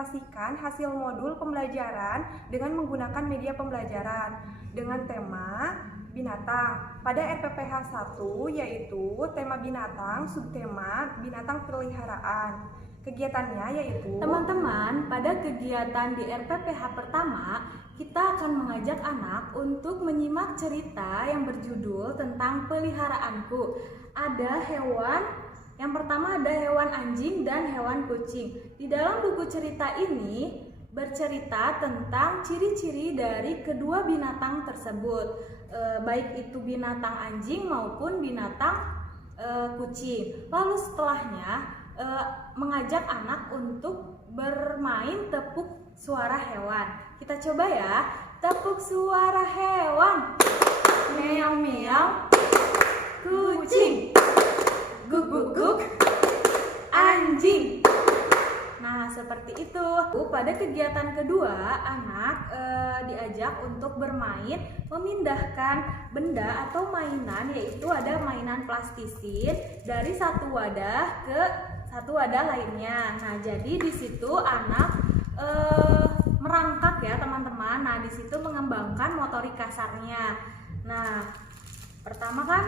mengimplementasikan hasil modul pembelajaran dengan menggunakan media pembelajaran dengan tema binatang. Pada RPPH 1 yaitu tema binatang, subtema binatang peliharaan. Kegiatannya yaitu teman-teman, pada kegiatan di RPPH pertama, kita akan mengajak anak untuk menyimak cerita yang berjudul tentang peliharaanku. Ada hewan, yang pertama ada hewan anjing dan hewan kucing. Di dalam buku cerita ini bercerita tentang ciri-ciri dari kedua binatang tersebut, baik itu binatang anjing maupun binatang kucing. Lalu setelahnya mengajak anak untuk bermain tepuk suara hewan. Kita coba ya, tepuk suara hewan. Meow meow, kucing. Guk guk guk, anjing. Nah, seperti itu. Pada kegiatan kedua, anak diajak untuk bermain memindahkan benda atau mainan, yaitu ada mainan plastisin dari satu wadah ke satu wadah lainnya. Nah, jadi di situ anak merangkak ya teman-teman. Nah, di situ mengembangkan motorik kasarnya. Nah, pertama kan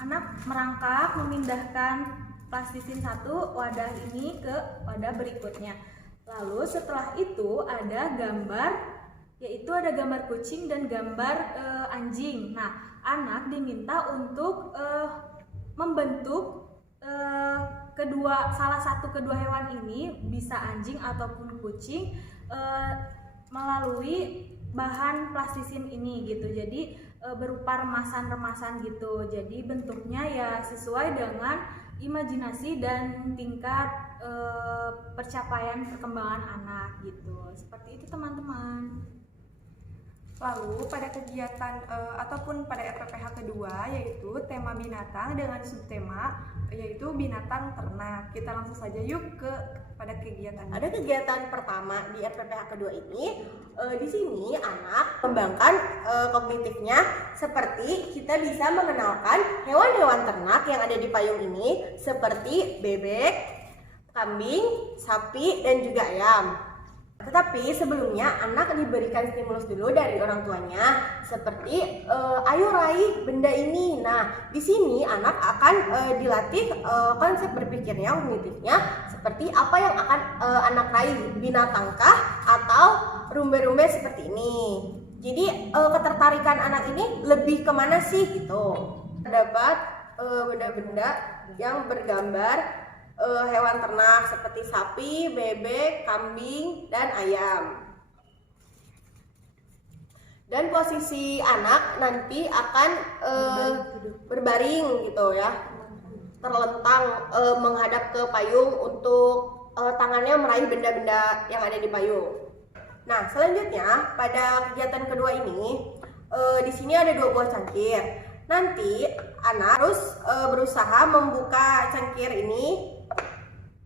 anak merangkak memindahkan plastisin satu wadah ini ke wadah berikutnya. Lalu setelah itu ada gambar, yaitu ada gambar kucing dan gambar anjing. Nah, anak diminta untuk membentuk salah satu kedua hewan ini, bisa anjing ataupun kucing, melalui bahan plastisin ini gitu. Jadi berupa remasan-remasan gitu. Jadi bentuknya ya sesuai dengan imajinasi dan tingkat percapaian perkembangan anak gitu. Seperti itu teman-teman. Lalu pada kegiatan ataupun pada RPPH kedua yaitu tema binatang dengan subtema yaitu binatang ternak. Kita langsung saja yuk pada kegiatan. Ada kegiatan pertama di RPPH kedua ini. Di sini anak mengembangkan kognitifnya, seperti kita bisa mengenalkan hewan-hewan ternak yang ada di payung ini seperti bebek, kambing, sapi, dan juga ayam. Tetapi sebelumnya anak diberikan stimulus dulu dari orang tuanya, seperti ayo raih benda ini. Nah, di sini anak akan dilatih konsep berpikirnya, kognitifnya, seperti apa yang akan anak raih, binatangkah atau rumbe-rumbe seperti ini. Jadi ketertarikan anak ini lebih kemana sih gitu. Terdapat benda-benda yang bergambar hewan ternak seperti sapi, bebek, kambing, dan ayam. Dan posisi anak nanti akan berbaring gitu ya, terlentang menghadap ke payung untuk tangannya meraih benda-benda yang ada di payung. Nah, selanjutnya pada kegiatan kedua ini di sini ada 2 buah cangkir. Nanti anak harus berusaha membuka cangkir ini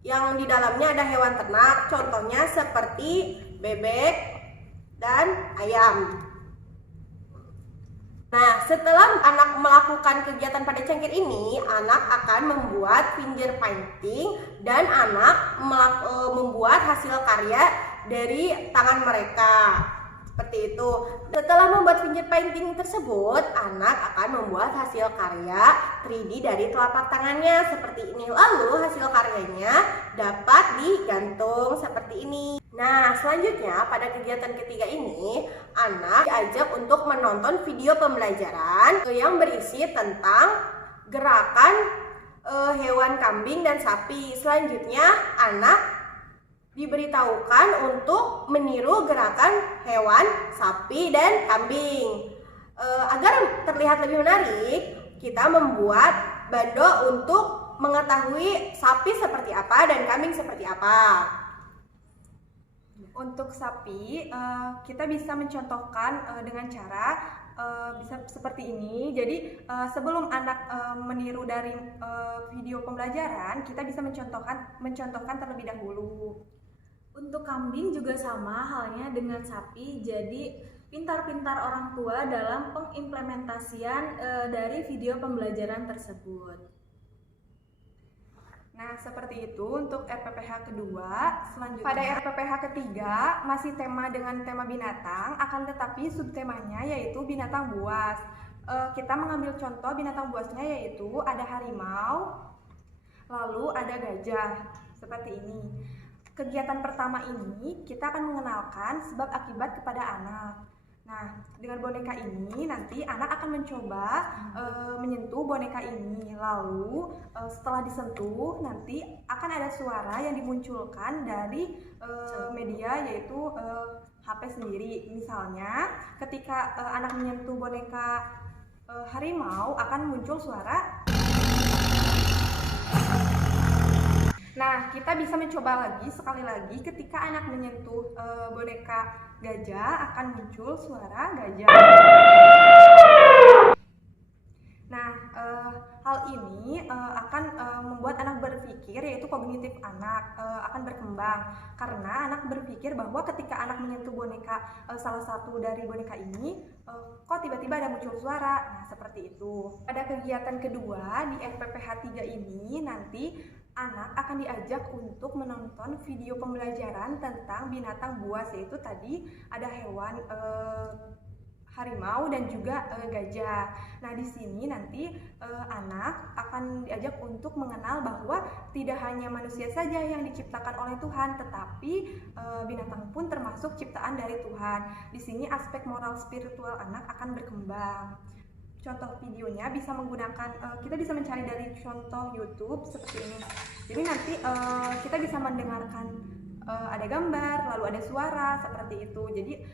yang di dalamnya ada hewan ternak, contohnya seperti bebek dan ayam. Nah, setelah anak melakukan kegiatan pada cangkir ini, anak akan membuat finger painting dan anak membuat hasil karya dari tangan mereka. Seperti itu. Setelah membuat finger painting tersebut, anak akan membuat hasil karya 3D dari telapak tangannya seperti ini. Lalu hasil karyanya dapat digantung seperti ini. Nah, selanjutnya pada kegiatan ketiga ini, anak diajak untuk menonton video pembelajaran yang berisi tentang gerakan hewan kambing dan sapi. Selanjutnya, anak diberitahukan untuk meniru gerakan hewan, sapi, dan kambing. Agar terlihat lebih menarik, kita membuat bando untuk mengetahui sapi seperti apa dan kambing seperti apa. Untuk sapi, kita bisa mencontohkan dengan cara bisa seperti ini. Jadi sebelum anak meniru dari video pembelajaran, kita bisa mencontohkan terlebih dahulu. Untuk kambing juga sama halnya dengan sapi, jadi pintar-pintar orang tua dalam pengimplementasian dari video pembelajaran tersebut. Nah, seperti itu untuk RPPH kedua. Selanjutnya, pada RPPH ketiga masih tema dengan tema binatang, akan tetapi subtemanya yaitu binatang buas. Kita mengambil contoh binatang buasnya yaitu ada harimau, lalu ada gajah, seperti ini. Kegiatan pertama ini kita akan mengenalkan sebab akibat kepada anak. Nah, dengan boneka ini nanti anak akan mencoba menyentuh boneka ini. Lalu setelah disentuh nanti akan ada suara yang dimunculkan dari media yaitu HP sendiri. Misalnya ketika anak menyentuh boneka harimau akan muncul suara. Nah, kita bisa mencoba lagi sekali lagi ketika anak menyentuh boneka gajah akan muncul suara gajah. Nah, hal ini akan membuat anak berpikir, yaitu kognitif anak akan berkembang karena anak berpikir bahwa ketika anak menyentuh boneka salah satu dari boneka ini kok tiba-tiba ada muncul suara. Nah, seperti itu. Pada kegiatan kedua di RPPH 3 ini nanti anak akan diajak untuk menonton video pembelajaran tentang binatang buas, yaitu tadi ada hewan harimau dan juga gajah. Nah, di sini nanti anak akan diajak untuk mengenal bahwa tidak hanya manusia saja yang diciptakan oleh Tuhan, tetapi binatang pun termasuk ciptaan dari Tuhan. Di sini aspek moral spiritual anak akan berkembang. Contoh videonya bisa menggunakan, kita bisa mencari dari contoh YouTube seperti ini. Jadi nanti kita bisa mendengarkan ada gambar, lalu ada suara seperti itu. Jadi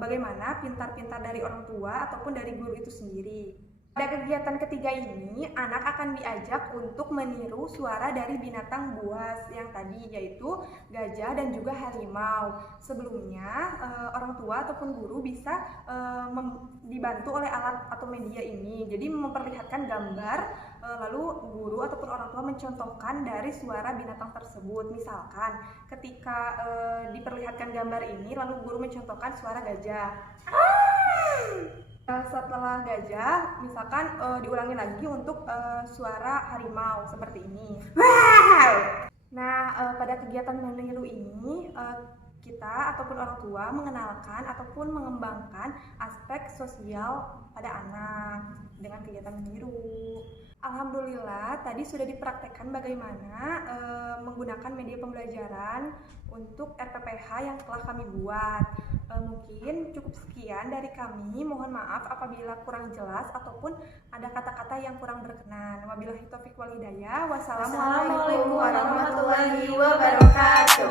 bagaimana pintar-pintar dari orang tua ataupun dari guru itu sendiri. Pada kegiatan ketiga ini, anak akan diajak untuk meniru suara dari binatang buas yang tadi, yaitu gajah dan juga harimau. Sebelumnya, orang tua ataupun guru bisa dibantu oleh alat atau media ini. Jadi memperlihatkan gambar, lalu guru ataupun orang tua mencontohkan dari suara binatang tersebut. Misalkan, ketika diperlihatkan gambar ini, lalu guru mencontohkan suara gajah. Setelah gajah, misalkan diulangi lagi untuk suara harimau seperti ini. Nah, pada kegiatan meniru ini kita ataupun orang tua mengenalkan ataupun mengembangkan aspek sosial pada anak dengan kegiatan meniru. Alhamdulillah tadi sudah dipraktekkan bagaimana menggunakan media pembelajaran untuk RPPH yang telah kami buat. Mungkin cukup sekian dari kami. Mohon maaf apabila kurang jelas ataupun ada kata-kata yang kurang berkenan. Wabillahi taufiq wal hidayah. Wassalamualaikum warahmatullahi wabarakatuh.